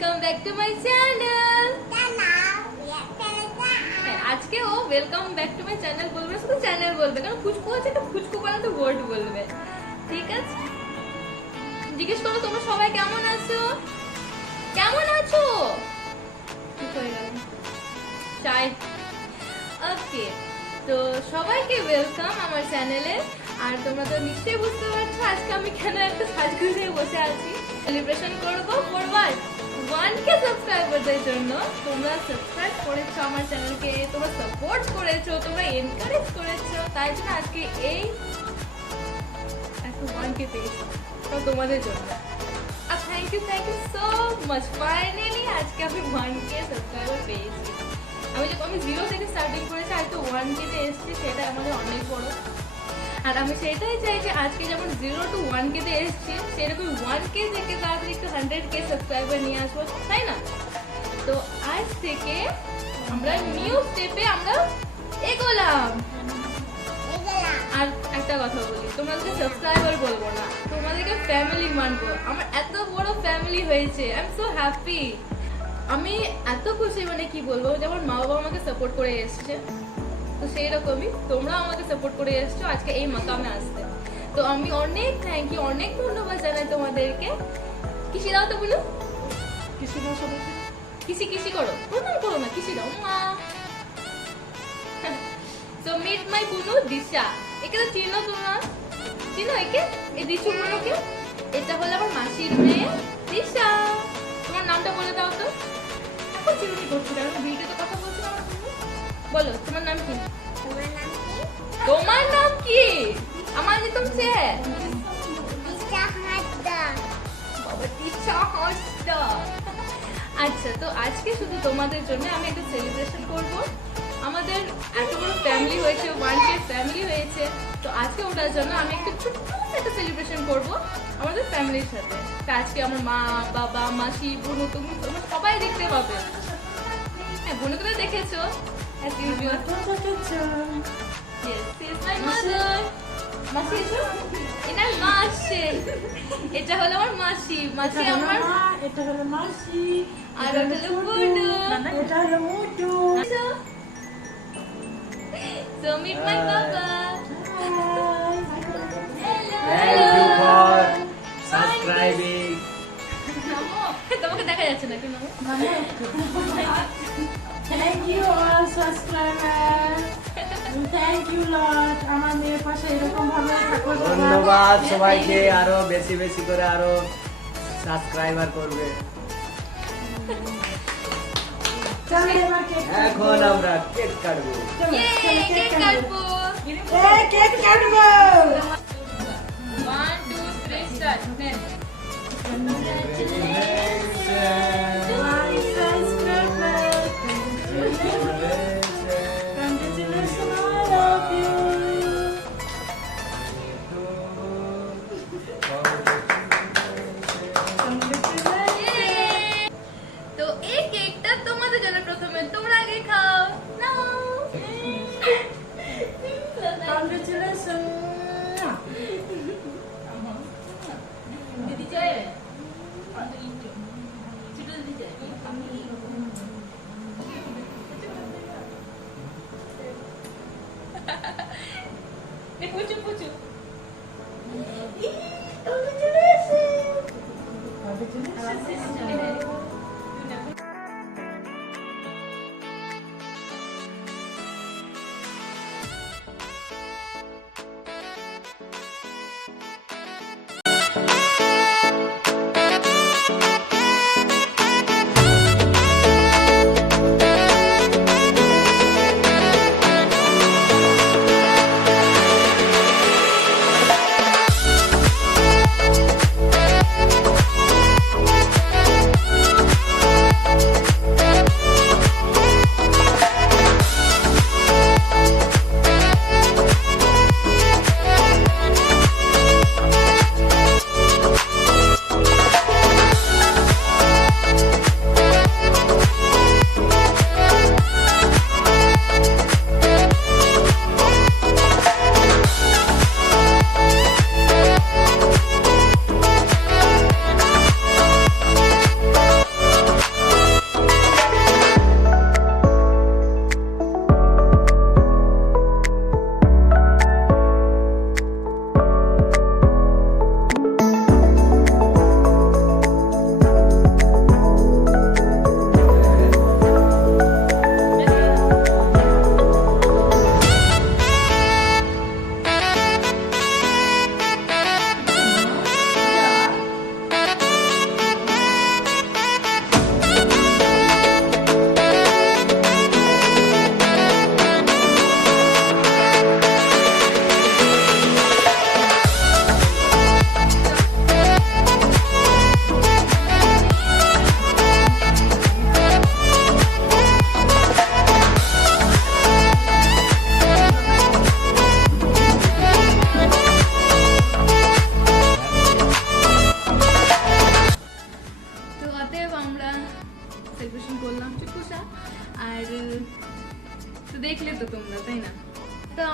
Welcome back to my channel. আজকে ও welcome back to my channel বলবে, শুধু চ্যানেল বলবে, কারণ ফুচকু আছে একটা ফুচকু বানাতে ওয়ার্ড বলবে। ঠিক আছে, জিজ্ঞেস করো তোমরা সবাই কেমন আছো? কেমন আছো? ঠিক হয়ে গেল চাই। ওকে, তো সবাইকে ওয়েলকাম আমার চ্যানেলে। আর তোমরা তো নিশ্চয়ই বুঝতে পারছো আজকে আমি কেন একটা সাজগুজে বসে আছি। সেলিব্রেশন করবো ফর 1K সাবস্ক্রাইবারদের জন্য। তোমরা সাবস্ক্রাইব করেছো আমার চ্যানেলকে, তোমরা সাপোর্ট করেছো, তোমরা এনকারেজ করেছো, তাই জন্য আজকে এই একটা 1K পেয়েছি তোমাদের জন্য। আর thank you so much. Finally আজকে আমি 1K সাবস্ক্রাইবার পেয়েছি। আমি 0 থেকে স্টার্টিং করেছি, আর তো 1K তে এসেছি, সেটা আমাদের অনেক বড়। আর আমি সেটাই চাই যে আজকে যেমন 0 to 1K তে এসেছি, সেরকম 1K থেকে তাড়াতাড়ি একটু 100K সাবস্ক্রাইবার নিয়ে আসবো, তাই না? তো আজ থেকে আমরা নিউ স্টেপে আমরা এগোলাম। আর একটা কথা বলি, তোমাদেরকে সাবস্ক্রাইবার বলবো না, তোমাদেরকে ফ্যামিলি মানবো। আমার এত বড় ফ্যামিলি হয়েছে, আই এম সো হ্যাপি। আমি এত খুশি, মানে কি বলবো, যেমন মা বাবা আমাকে সাপোর্ট করে এসছে, তো সেই রকমই তোমরা আমাকে সাপোর্ট করে এসছো আজকে এই মাকামে আসতে। তো আমি অনেক থ্যাংক ইউ, অনেক ধন্যবাদ জানাই তোমাদেরকে। কিসি দাও তো বলো, কিসি দাও সবাই, কিসি কিসি করো, প্রণাম করো না, কিসি দাও মা। তো মিট মাই বুনু দিশা। একে তো চিনো তোমরা, চিনো একে? এই দিশু বুনুকে, এটা হলো আমার মাসির মেয়ে দিশা। তোমার নামটা বলে দাও তো। এখন চিরুনি করছি, কারণ ভিডিওতে কথা বলছি আমার। বলো তোমার নাম কি? তোমার নাম কি? আমার যে তুমি আচ্ছা, তো আজকে শুধু তোমাদের জন্য আমি একটা সেলিব্রেশন করব। আমাদের এত বড় ফ্যামিলি হয়েছে, 1K ফ্যামিলি হয়েছে, তো আজকে ওটার জন্য আমি একটা ছোট্ট একটা সেলিব্রেশন করব আমাদের ফ্যামিলির সাথে। তো আজকে আমার মা, বাবা, মাসি, বোনু, তোমরা সবাই দেখতে পাবে। হ্যাঁ, বোনুকে তো দেখেছো as usual. Yes, she is my mother. মাসি এসো, এটা মাসি, এটা হলো আমার মাসি, মাসি আমার, এটা হলো মাসি, আর ওটা হলো বুনু, এটা হলো মুটু। So meet my papa. Thank you for subscribing. তোমাকে দেখা যাচ্ছে না কেন? Thank you all subscribers. Thank you Lord. আমার মেয়ের পাশে এরকম ভাবে থাকো। ধন্যবাদ সবাইকে, আরো বেশি বেশি করে আরো সাবস্ক্রাইবার করবে। চলো এবার কেক এখন আমরা কেক কাটবো। কেক কাটবো। কেক কাটবো। 1 2 3 স্টার্ট। তো এই কেকটা তোমাদের জন্য, প্রথমে তোমরা আগে খাও। নাও। Congratulations. দিদি চাই ছোট দিদি চাই। পুচু পুচু।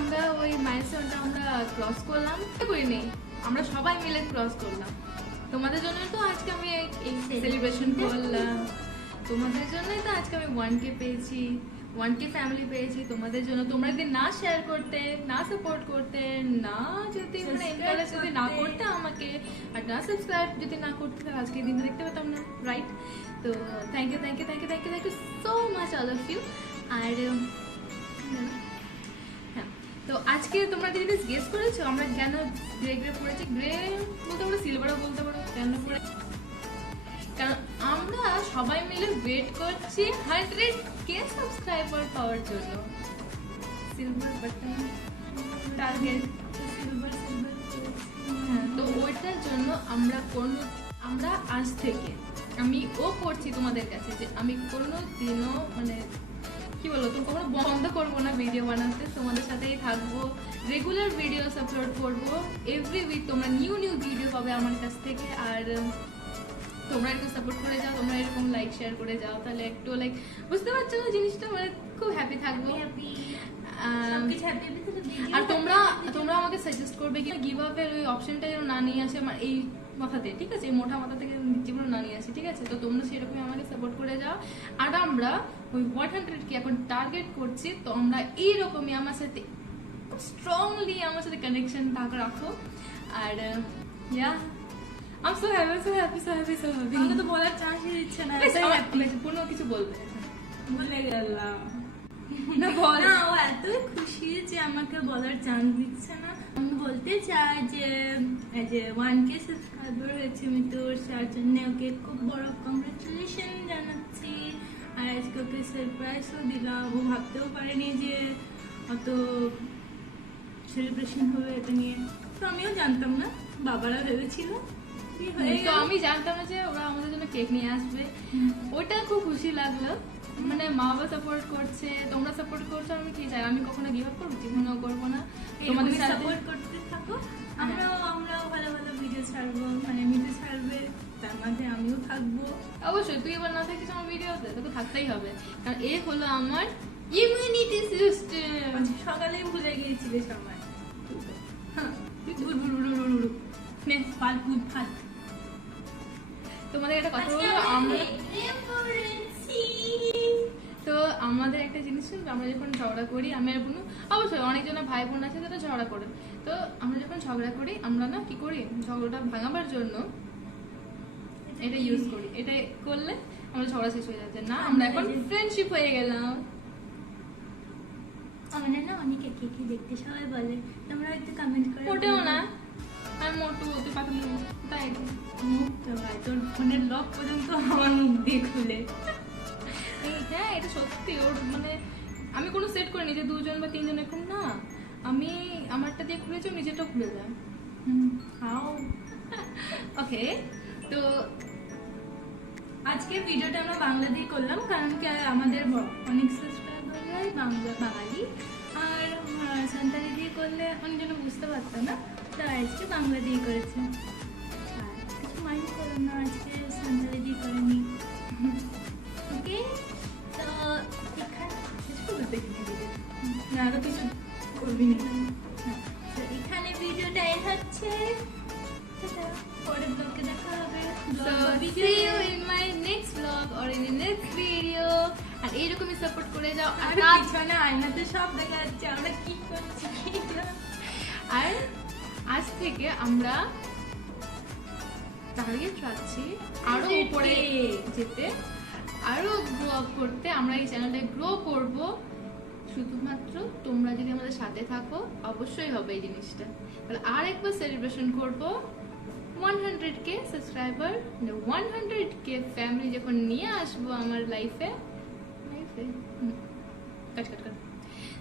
আমরা ওই মাইলস্টোনটা আমরা ক্রস করলাম, করিনি, আমরা সবাই মিলে ক্রস করলাম। তোমাদের জন্য তো আজকে আমি এই সেলিব্রেশন করলাম, তোমাদের জন্যই তো আজকে আমি 1K পেয়েছি, 1K ফ্যামিলি পেয়েছি তোমাদের জন্য। তোমরা যদি না শেয়ার করতে, না সাপোর্ট করতে, না যদি মানে এনকারেজ যদি না করতে আমাকে, আর না সাবস্ক্রাইব যদি না করতে, তাহলে আজকে এই দিনটা দেখতে পেতাম না, রাইট? তো thank you thank you thank you thank you thank you so much all of you. আর হ্যাঁ, তো আজকে তোমরা যদি গেস করেছো আমরা কেন গ্রে গ্রে পড়েছি, গ্রে বলতে পারো, সিলভারও বলতে পারো, কেন পড়ে, কারণ আমরা সবাই মিলে ওয়েট করছি 100K সাবস্ক্রাইবার পাওয়ার জন্য। Silver button target, silver silver, হ্যাঁ, তো ওইটার জন্য আমরা আজ থেকে আমি করছি তোমাদের কাছে যে আমি কোনো দিনও মানে কি বলবো, তো কখনো বন্ধ করবো না ভিডিও বানাতে, তোমাদের সাথেই থাকবো, রেগুলার ভিডিওস আপলোড করবো, এভরি উইক তোমরা নিউ ভিডিও পাবে আমার কাছ থেকে। আর তোমরা একটু সাপোর্ট করে যাও, তোমরা এরকম লাইক শেয়ার করে যাও, তাহলে একটু লাইক বুঝতে পারছো না জিনিসটা, মানে খুব হ্যাপি থাকবো। আর তোমরা আমাকে সাজেস্ট করবে কি গিভ আপের ওই অপশনটা যেন না নিয়ে আসে আমার এই মাথাতে, ঠিক আছে, এই মোটা মাথা থেকে জীবনে না নিয়ে আসে, ঠিক আছে? তো তোমরা সেরকমই আমাকে সাপোর্ট করে যাও। আর আমরা ওই 100K এখন টার্গেট করছি, তো আমরা এইরকমই আমার সাথে খুব স্ট্রংলি আমার সাথে কানেকশন রাখো। আর ইয়া I'm so happy, so happy, so happy, so happy. আমাকে তো বলার চান্সই দিচ্ছে না, এতই হ্যাপি। কোনো কিছু বলবে ভুলে গেলাম না, বল না, ও এতই খুশি যে আমাকে বলার চান্স দিচ্ছে না। আমি বলতে চাই যে এই যে 1K সাবস্ক্রাইবার হয়েছে মিতুর, তার জন্য ওকে খুব বড় কংগ্রেচুলেশন জানাচ্ছি। আর আজকে ওকে সারপ্রাইজও দিলাম, ও ভাবতেও পারেনি যে অত সেলিব্রেশন হবে এটা নিয়ে। তো আমিও জানতাম না, বাবারা ভেবেছিল। তো আমি জানতাম না যে ওরা আমাদের জন্য কেক নিয়ে আসবে, ওটা খুব খুশি লাগলো। মানে মা বাবা সাপোর্ট করছে, তোমরা সাপোর্ট করছো, আমি কি চাই, আমি কখনো গিভ আপ করবো, জীবনেও করবো না। তোমাদের সাপোর্ট করতে থাকো, আমরাও ভালো ভালো ভিডিও ছাড়বো, মানে মিতু ছাড়বে, তার মধ্যে আমিও থাকবো। অবশ্যই তুই এবার না থাকিস আমার ভিডিওতে, তোকে থাকতেই হবে, কারণ এ হলো আমার ইমিউনিটি সিস্টেম। সকালেই ভুলে গিয়েছিলে সবাই। তোমাদের একটা কথা বলবো, তো আমাদের একটা জিনিস শুনবে, আমরা যখন ঝগড়া করি, আমি আর বোন, অবশ্যই অনেকজনের ভাই বোন আছে যারা ঝগড়া করে, তো আমরা যখন ঝগড়া করি আমরা না কি করি, ঝগড়াটা ভাঙাবার জন্য এটা ইউজ করি, এটা করলে আমরা ঝগড়া শেষ হয়ে যাচ্ছে না, আমরা এখন ফ্রেন্ডশিপ হয়ে গেলাম। আমাদের না অনেকে কি দেখতে সবাই বলে, তোমরা একটু কমেন্ট করে। মোটেও না, আমি মোটু, তুই পাতলু, তাই মুখ তো ভাই, তোর ফোনের লক পর্যন্ত আমার মুখ দিয়ে খুলে। হ্যাঁ, এটা সত্যি, ওর মানে আমি কোনো সেট করিনি যে 2জন বা 3জন, এখন না, আমি আমারটা দিয়ে খুলেছি, নিজেরটা খুলে যায়। ওকে, তো আজকে ভিডিওটা আমরা বাংলা দিয়ে করলাম, কারণ কি আমাদের অনেক সাবস্ক্রাইবার বাঙালি, আর সান্তালি দিয়ে করলে অনেকজন বুঝতে পারতাম না, তাই আজকে বাংলা দিয়ে করেছে। আর কিছু মাইন্ড করো না, আজকে সান্তালি দিয়ে করেনি। ওকে, তো না আরো কিছু করবি না, তো এখানে ভিডিওটা এন্ড হচ্ছে, পরের ব্লগে দেখা হবে। So see you in my next vlog or in the next video. আর এইরকমই সাপোর্ট করে যাও। আর পিছনে আয়নাতে সব দেখা যাচ্ছে আমরা কি করছি। আর আজ থেকে আমরা টার্গেট রাখছি আরো উপরে যেতে, আরো গ্রো আপ করতে। আমরা এই চ্যানেলটা গ্রো করব শুধুমাত্র তোমরা যদি আমাদের সাথে থাকো, অবশ্যই হবে এই জিনিসটা। তাহলে আর একবার সেলিব্রেশন করব 100K সাবস্ক্রাইবার, 100K ফ্যামিলি যখন নিয়ে আসবো আমার লাইফে,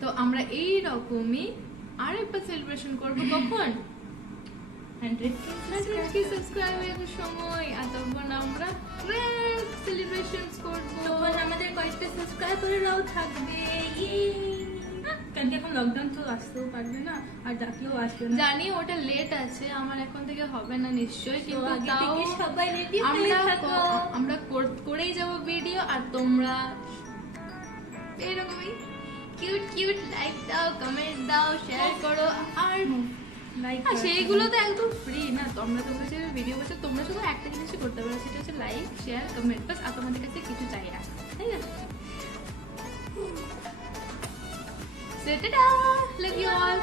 তো আমরা এই রকমই আর একবার সেলিব্রেশন করবো। কখন? 100K সাবস্ক্রাইবারের সময়। আর তখন আমরা গ্র্যান্ড সেলিব্রেশনস করবো, তখন আমাদের কয়েকটা সাবস্ক্রাইবাররাও থাকবে। কারণ এখন লকডাউন তো আসতেও পারবে না, আর ডাকলেও আসবে না। জানি ওটা লেট আছে, আমার এখন থেকে হবে না নিশ্চয়ই, কিন্তু আগে তাও থেকে সবাই রেডি হয়ে থাকো, আমরা করেই যাব ভিডিও। আর তোমরা এইরকমই কিউট কিউট, লাইক দাও, কমেন্ট দাও, শেয়ার করো। আর লাইক সেইগুলো তো একদম ফ্রি না, তোমরা যে ভিডিও করছো তোমরা শুধু একটা জিনিসই করতে পারো, সেটা হচ্ছে লাইক, শেয়ার, কমেন্ট, বাস। আর তোমাদের কাছে কিছু চাই না, তাই না? So, ta-da! Love you all.